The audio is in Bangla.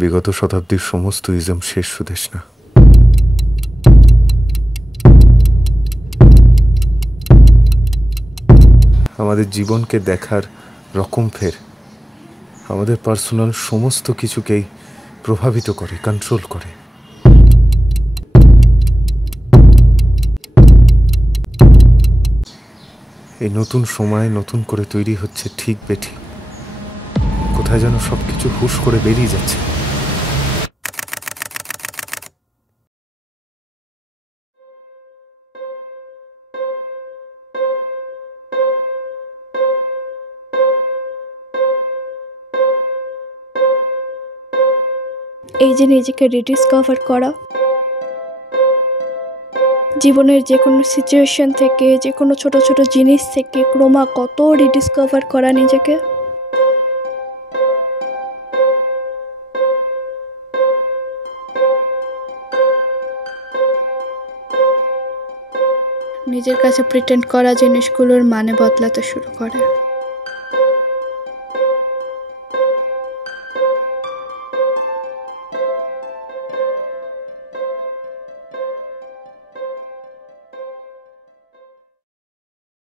বিগত শতাব্দীর সমস্ত ইজম শেষ সুদেশ না। আমাদের জীবনকে দেখার রকম ফের আমাদের পার্সোনাল সমস্ত কিছুকেই প্রভাবিত করে, কন্ট্রোল করে। এই নতুন সময় নতুন করে তৈরি হচ্ছে ঠিক বেঠিক, কোথায় যেন সবকিছু হুশ করে বেরিয়ে যাচ্ছে। এই যে নিজেকে রিডিসকভার করা, জীবনের যে কোনো সিচুয়েশন থেকে, যে কোনো ছোট ছোট জিনিস থেকে ক্রমাগত রিডিসকভার করা নিজেকে, নিজের কাছে প্রিটেন্ড করা জিনিসগুলোর মানে বদলাতে শুরু করে।